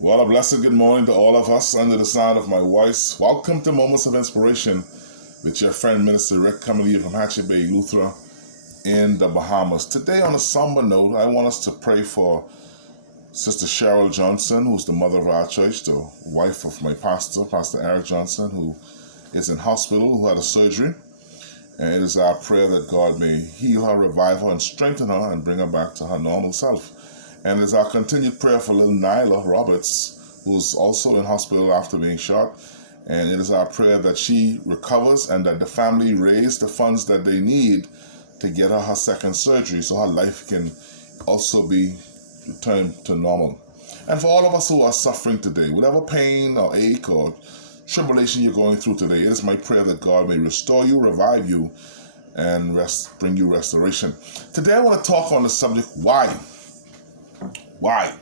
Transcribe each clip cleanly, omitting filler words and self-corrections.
Well, a blessed good morning to all of us under the sound of my voice. Welcome to Moments of Inspiration with your friend Minister Rick coming to you from Hatchet Bay, Lutheran in the Bahamas. Today, on a somber note, I want us to pray for Sister Cheryl Johnson, who's the mother of our church, the wife of my pastor, Pastor Eric Johnson, who is in hospital, who had a surgery. And it is our prayer that God may heal her, revive her, and strengthen her, and bring her back to her normal self. And it's our continued prayer for little Nyla Roberts, who's also in hospital after being shot. And it is our prayer that she recovers and that the family raise the funds that they need to get her second surgery so her life can also be returned to normal. And for all of us who are suffering today, whatever pain or ache or tribulation you're going through today, it is my prayer that God may restore you, revive you, and bring you restoration. Today I want to talk on the subject, why? Why?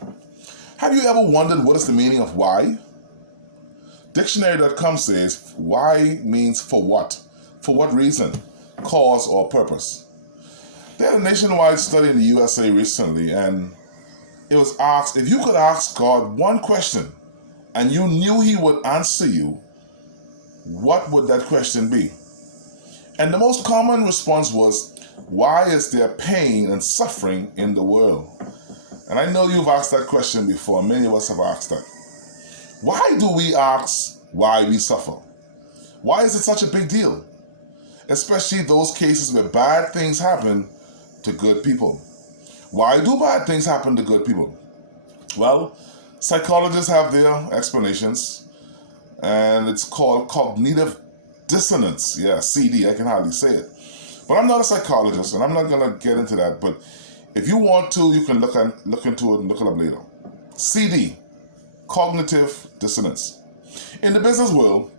Have you ever wondered what is the meaning of why? Dictionary.com says why means for what? For what reason? Cause or purpose. They had a nationwide study in the USA recently, and it was asked, if you could ask God one question and you knew He would answer you, what would that question be? And the most common response was, why is there pain and suffering in the world? And I know you've asked that question before. Many of us have asked that. Why do we ask why we suffer? Why is it such a big deal? Especially those cases where bad things happen to good people. Why do bad things happen to good people? Well, psychologists have their explanations, and it's called cognitive dissonance. Yeah, CD, I can hardly say it. But I'm not a psychologist, and I'm not going to get into that, but if you want to, you can look into it and look it up later. CD, cognitive dissonance. In the business world,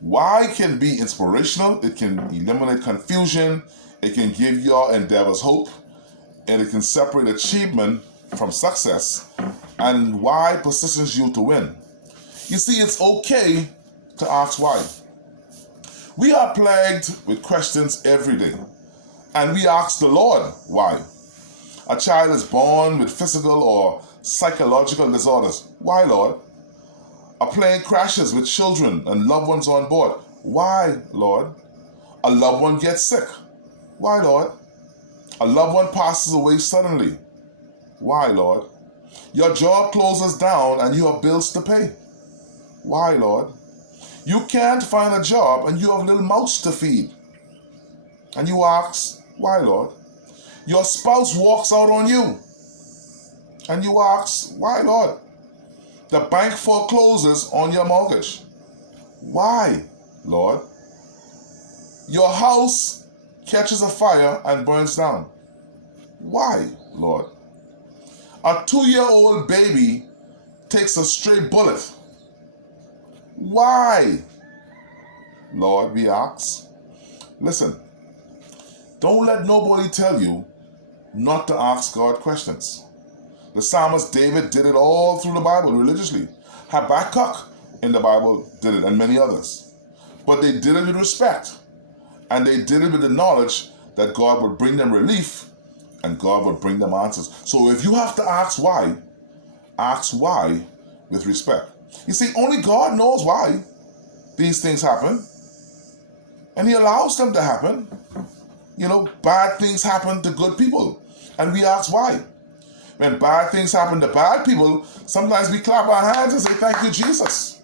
why can be inspirational, it can eliminate confusion, it can give your endeavors hope, and it can separate achievement from success, and why positions you to win. You see, it's okay to ask why. We are plagued with questions every day, and we ask the Lord why. A child is born with physical or psychological disorders. Why, Lord? A plane crashes with children and loved ones on board. Why, Lord? A loved one gets sick. Why, Lord? A loved one passes away suddenly. Why, Lord? Your job closes down and you have bills to pay. Why, Lord? You can't find a job and you have little mouths to feed. And you ask, why, Lord? Your spouse walks out on you. And you ask, why, Lord? The bank forecloses on your mortgage. Why, Lord? Your house catches a fire and burns down. Why, Lord? A 2-year-old baby takes a stray bullet. Why, Lord, we ask? Listen, don't let nobody tell you not to ask God questions. The psalmist David did it all through the Bible religiously. Habakkuk in the Bible did it, and many others. But they did it with respect, and they did it with the knowledge that God would bring them relief and God would bring them answers. So if you have to ask why with respect. You see, only God knows why these things happen, and He allows them to happen. You know, bad things happen to good people, and we ask why. When bad things happen to bad people, sometimes we clap our hands and say, thank you, Jesus.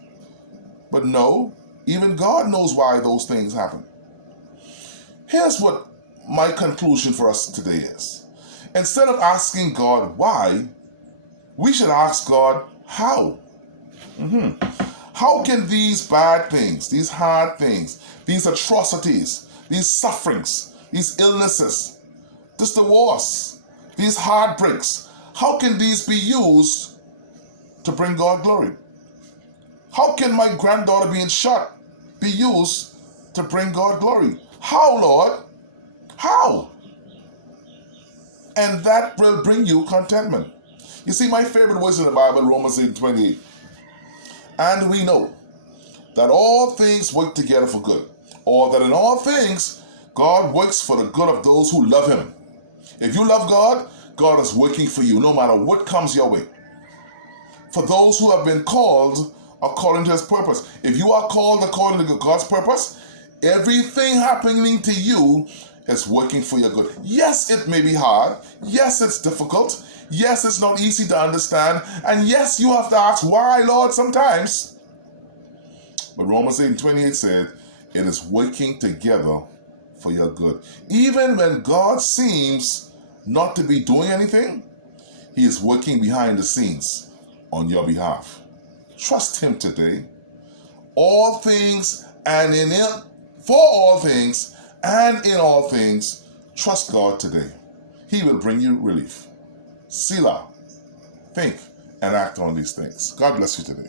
But no, even God knows why those things happen. Here's what my conclusion for us today is. Instead of asking God why, we should ask God how. How can these bad things, these hard things, these atrocities, these sufferings, these illnesses, this divorce, these heartbreaks, how can these be used to bring God glory? How can my granddaughter being shot be used to bring God glory? How, Lord? How? And that will bring you contentment. You see, my favorite words in the Bible, Romans 8:28. And we know that all things work together for good, or that in all things God works for the good of those who love Him. If you love God, God is working for you no matter what comes your way. for those who have been called according to his purpose. If you are called according to God's purpose, everything happening to you is working for your good. Yes, it may be hard. Yes, it's difficult. Yes, it's not easy to understand. And yes, you have to ask, why, Lord, sometimes. But Romans 8:28 said, it is working together for your good. Even when God seems not to be doing anything, he is working behind the scenes on your behalf. Trust him today. All things and in it, for all things and in all things, trust God today. He will bring you relief. Selah. Think and act on these things. God bless you today.